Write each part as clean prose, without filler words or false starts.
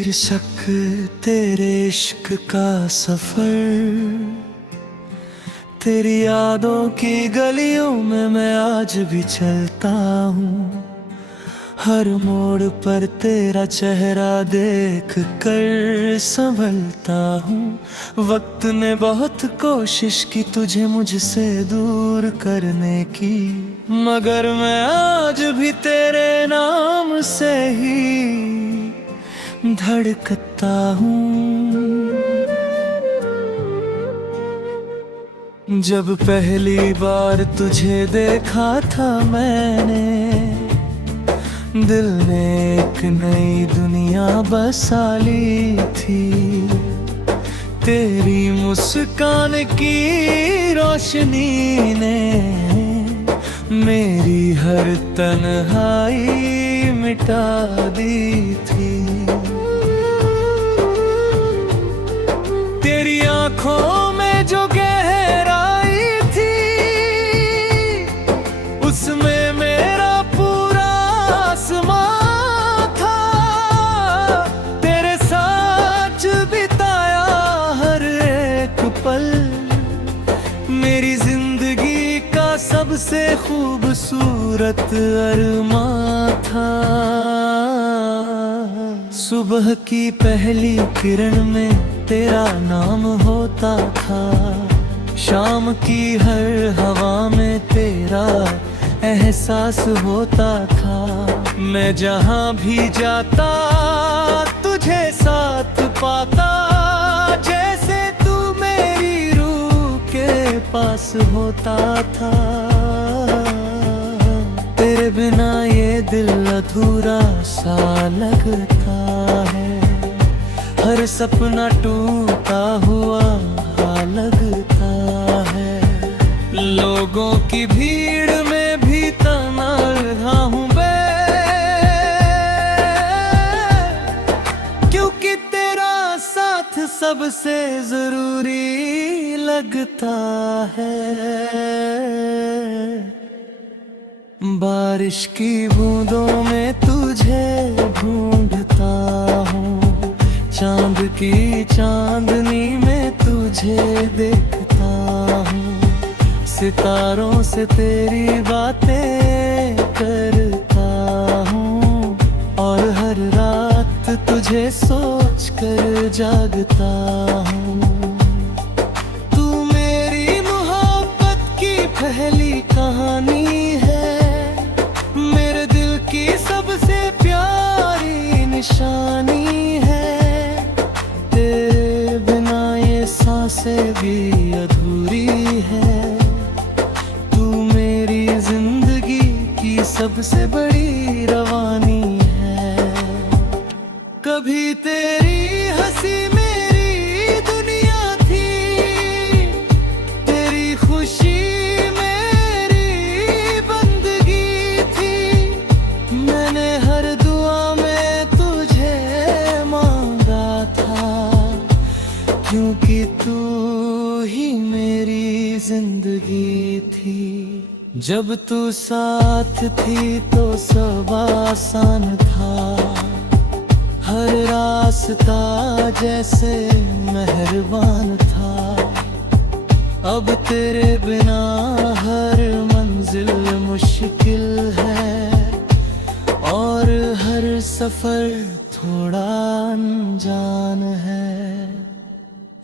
शीर्षक तेरे इश्क का सफर, तेरी यादों की गलियों में मैं आज भी चलता हूँ। हर मोड़ पर तेरा चेहरा देख कर संभलता हूँ। वक्त ने बहुत कोशिश की तुझे मुझसे दूर करने की, मगर मैं आज भी तेरे नाम से ही धड़कता हूँ। जब पहली बार तुझे देखा था मैंने, दिल ने एक नई दुनिया बसा ली थी। तेरी मुस्कान की रोशनी ने मेरी हर तन्हाई मिटा दी थी। तेरी आंखों में जो गहराई थी, उसमें मेरा पूरा आसमां था। तेरे साथ बिताया हर एक पल मेरी जिंदगी का सबसे खूबसूरत अरमां था। सुबह की पहली किरण में तेरा नाम होता था, शाम की हर हवा में तेरा एहसास होता था। मैं जहाँ भी जाता तुझे साथ पाता, जैसे तू मेरी रूह के पास होता था। तेरे बिना ये दिल अधूरा सा लगता है, हर सपना टूटा हुआ लगता है। लोगों की भीड़ में भी तन्हा हूँ मैं, क्योंकि तेरा साथ सबसे जरूरी लगता है। बारिश की बूंदों में तुझे ढूंढता हूँ, चांद की चांदनी में तुझे देखता हूँ। सितारों से तेरी बातें करता हूँ, और हर रात तुझे सोच कर जागता हूँ। तू मेरी मोहब्बत की पहली कहानी है, मेरे दिल की सबसे प्यारी निशानी है। से भी अधूरी है, तू मेरी जिंदगी की सबसे बड़ी रवानी है। कभी तेरी हंसी मेरी दुनिया थी, तेरी खुशी मेरी बंदगी थी। मैंने हर दुआ में तुझे मांगा था, क्योंकि तू ही मेरी जिंदगी थी। जब तू साथ थी तो सब आसान था, हर रास्ता जैसे मेहरबान था। अब तेरे बिना हर मंजिल मुश्किल है, और हर सफर थोड़ा अनजान है।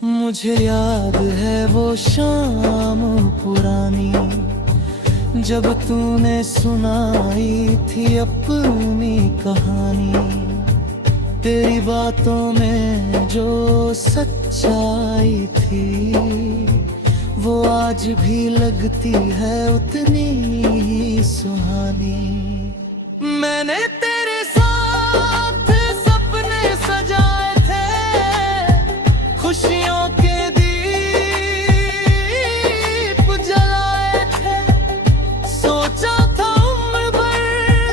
मुझे याद है वो शाम पुरानी, जब तूने सुनाई थी अपनी कहानी। तेरी बातों में जो सच्चाई थी, वो आज भी लगती है उतनी ही सुहानी। मैंने तेरे साथ सपने सजाए थे, खुशियों के दीप जलाए थे। सोचा था उम्र भर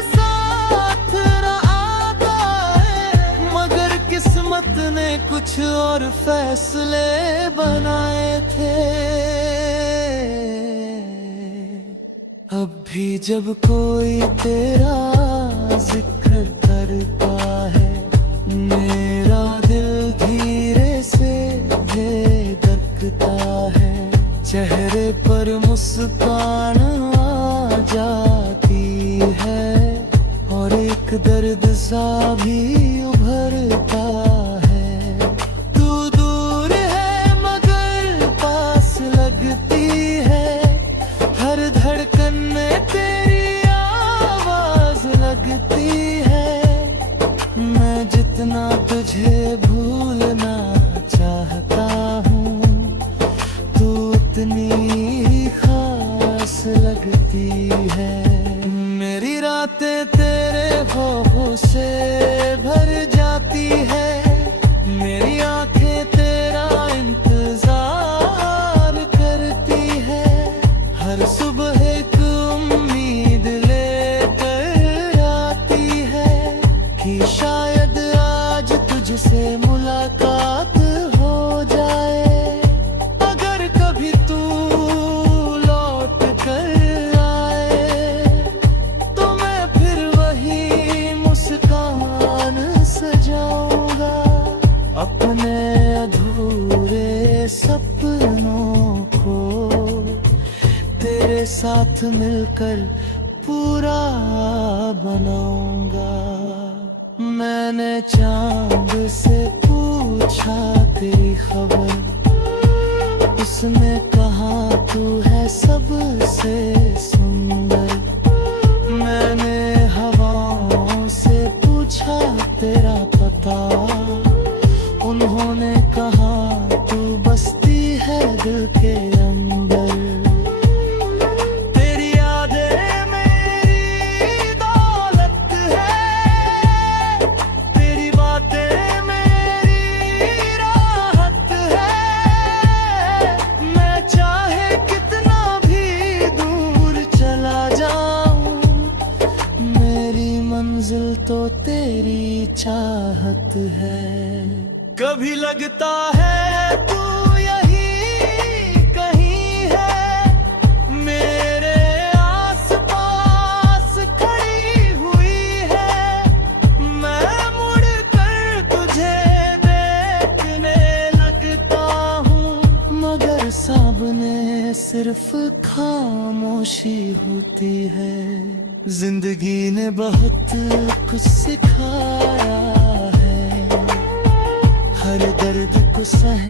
साथ रहा है, मगर किस्मत ने कुछ और फैसले बनाए थे। अब भी जब कोई तेरा जिक्र करता है, मेरा मुस्कान आ जाती है और एक दर्द सा भी उभरता है। तू दूर है मगर पास लगती है, हर धड़कन में तेरी आवाज लगती है। मैं जितना तुझे भूलना चाहता हूँ, तू उतनी ही खास लगती है। मेरी रातें तेरे ख्वाबों से भर जाती है, मेरी आंखें तेरा इंतजार करती है। हर सुबह एक उम्मीद लेकर आती है कि शायद आज तुझसे मुलाकात हो जाए। अगर कभी तू लौट कर आए तो मैं फिर वही मुस्कान सजाऊंगा, अपने अधूरे सपनों को तेरे साथ मिलकर पूरा बनाऊंगा। मैंने चांद से पूछा तेरी खबर, उसने कहा तू है सबसे सुंदर। मैंने हवाओं से पूछा तेरा पता, उन्होंने कहा तू बसती है दिल के अंदर। तेरी यादें मेरी दौलत है, तेरी बातें मेरी राहत है। मैं चाहे कितना भी दूर चला जाऊं, मेरी मंजिल तो तेरी चाहत है। कभी लगता है तू यही कहीं है, मेरे आसपास खड़ी हुई है। मैं मुड़ कर तुझे देखने लगता हूँ, मगर सामने सिर्फ खामोशी होती है। जिंदगी ने बहुत कुछ सिखाया है, हर दर्द को सह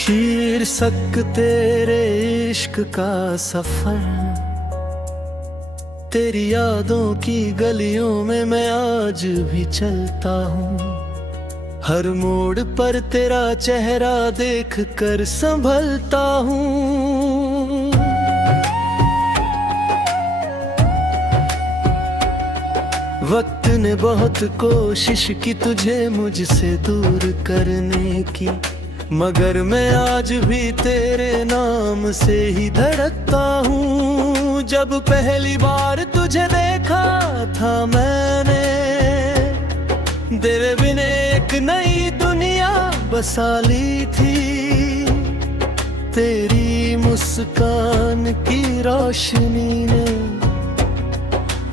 शीर्षक तेरे इश्क का सफर, तेरी यादों की गलियों में मैं आज भी चलता हूँ। हर मोड़ पर तेरा चेहरा देख कर संभलता हूँ। वक्त ने बहुत कोशिश की तुझे मुझसे दूर करने की, मगर मैं आज भी तेरे नाम से ही धड़कता हूँ। जब पहली बार तुझे देखा था मैंने, तेरे बिना एक नई दुनिया बसा ली थी। तेरी मुस्कान की रोशनी ने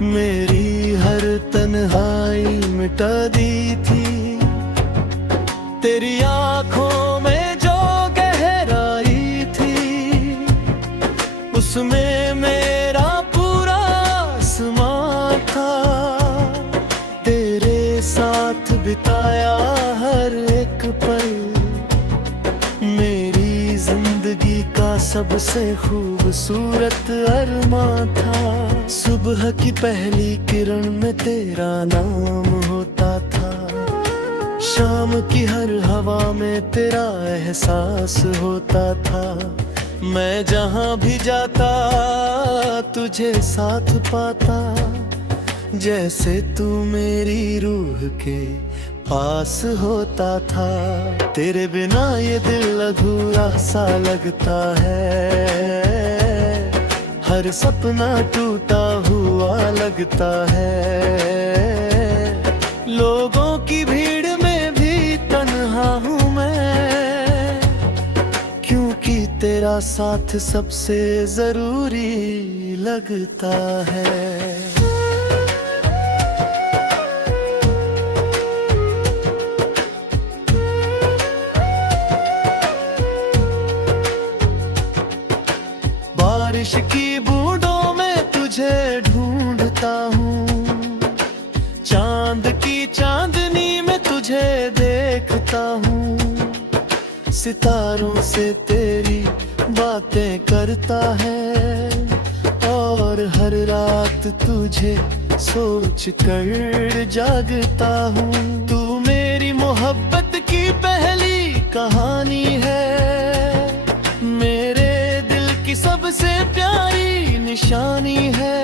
मेरी हर तन्हाई मिटा दी थी। तेरी आँखों में जो गहराई थी, उसमें मेरा पूरा आसमां था। तेरे साथ बिताया हर एक पल मेरी जिंदगी का सबसे खूबसूरत अरमां था। सुबह की पहली किरण में तेरा नाम होता था, शाम की हर हवा में तेरा एहसास होता था। मैं जहाँ भी जाता तुझे साथ पाता, जैसे तू मेरी रूह के पास होता था। तेरे बिना ये दिल अधूरा सा लगता है, हर सपना टूटा हुआ लगता है। लोगों की भीड़ में भी तन्हा हूँ मैं, क्योंकि तेरा साथ सबसे जरूरी लगता है। बारिश की बूंदों में तुझे ढूंढता हूँ, चांद की चांदनी में तुझे देखता हूँ, सितारों से तेरी बातें करता है, और हर रात तुझे सोच कर जागता हूँ। तू मेरी मोहब्बत की पहली कहानी है, मेरे दिल की सबसे प्यारी निशानी है।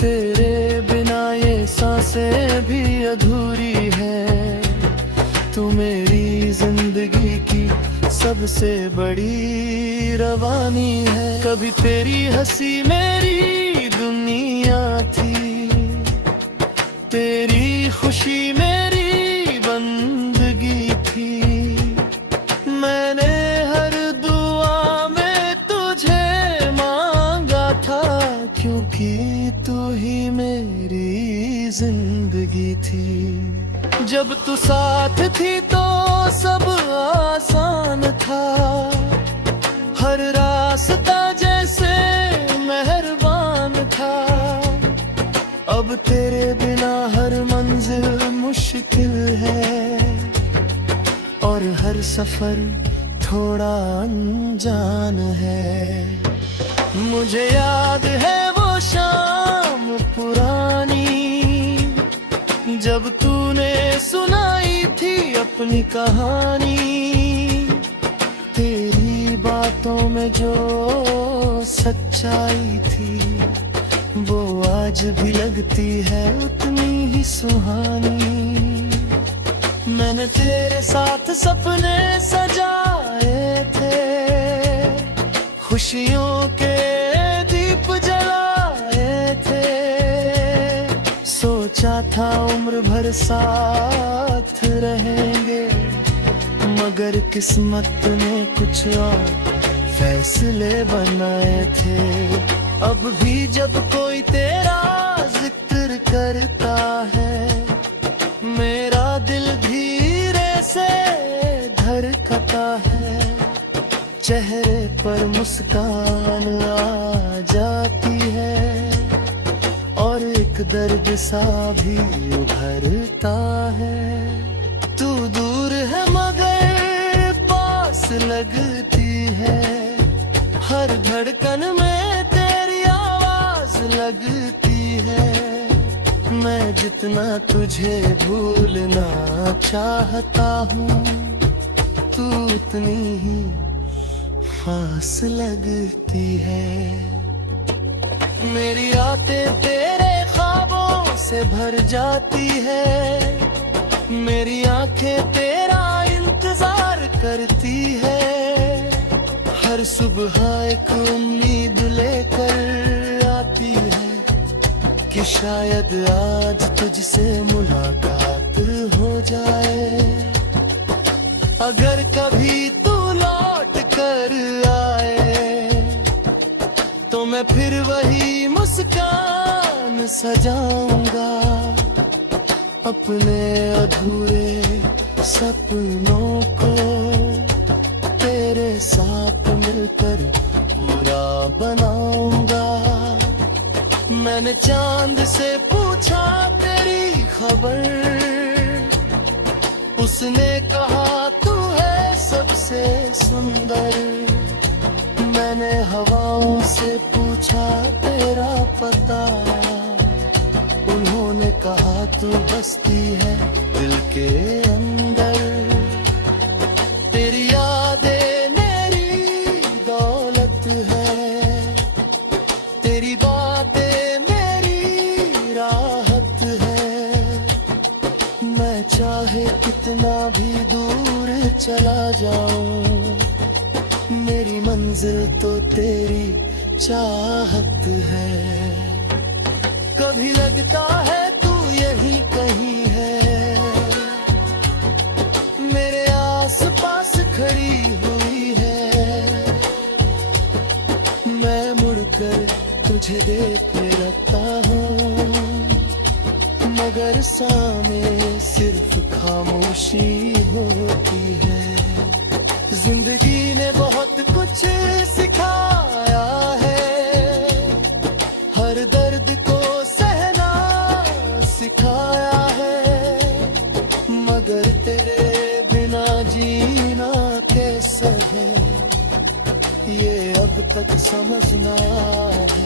तेरे बिना ये सांसें भी अधूरी है, तू मेरी जिंदगी की सबसे बड़ी रवानी है। कभी तेरी हंसी मेरी दुनिया थी, तेरी खुशी मेरी बंदगी थी, मैंने हर दुआ में तुझे मांगा था, क्योंकि तू ही मेरी जिंदगी थी। जब तू साथ थी तो सब आसान था, हर रास्ता जैसे मेहरबान था। अब तेरे बिना हर मंजिल मुश्किल है, और हर सफर थोड़ा अनजान है। मुझे याद है वो शाम पुरानी, जब तूने सुनाई थी अपनी कहानी। तेरी बातों में जो सच्चाई थी, वो आज भी लगती है उतनी ही सुहानी। मैंने तेरे साथ सपने सजाए थे, खुशियों के दीप जलाए थे, सोचा था उम्र भर साथ रहेंगे, मगर किस्मत ने कुछ और फैसले बनाए थे। अब भी जब कोई तेरा जिक्र करता है, मेरा दिल धीरे से धड़कता है, चेहरे पर मुस्कान आ जाती है, और एक दर्द सा भी उभरता है। तू दूर है मगर पास लगती है, हर धड़कन में तेरी आवाज लगती है। मैं जितना तुझे भूलना चाहता हूँ, तू उतनी ही पास लगती है। मेरी आंखें तेरे ख्वाबों से भर जाती है, मेरी आंखें तेरा इंतजार करती है, हर सुबह एक उम्मीद लेकर आती है, कि शायद आज तुझसे मुलाकात हो जाए। अगर कभी तू लौट कर आए, तो मैं फिर वही मुस्कान सजाऊंगा, अपने अधूरे सपनों को तेरे साथ मिलकर पूरा बनाऊंगा। मैंने चांद से पूछा तेरी खबर, उसने कहा तू है सबसे सुंदर। मैंने हवाओं से पूछा तेरा पता, उन्होंने कहा तू बसती है दिल के अंदर। तेरी यादें मेरी दौलत है, तेरी बातें मेरी राहत है। मैं चाहे कितना भी दूर चला जाऊं, मेरी मंजिल तो तेरी चाहत है। कभी लगता है तू यहीं कहीं तुझे देते रहता हूँ, मगर सामने सिर्फ खामोशी होती है। जिंदगी ने बहुत कुछ सिखाया है, हर दर्द को सहना सिखाया है, मगर तेरे बिना जीना कैसे है, ये अब तक समझ ना आया है।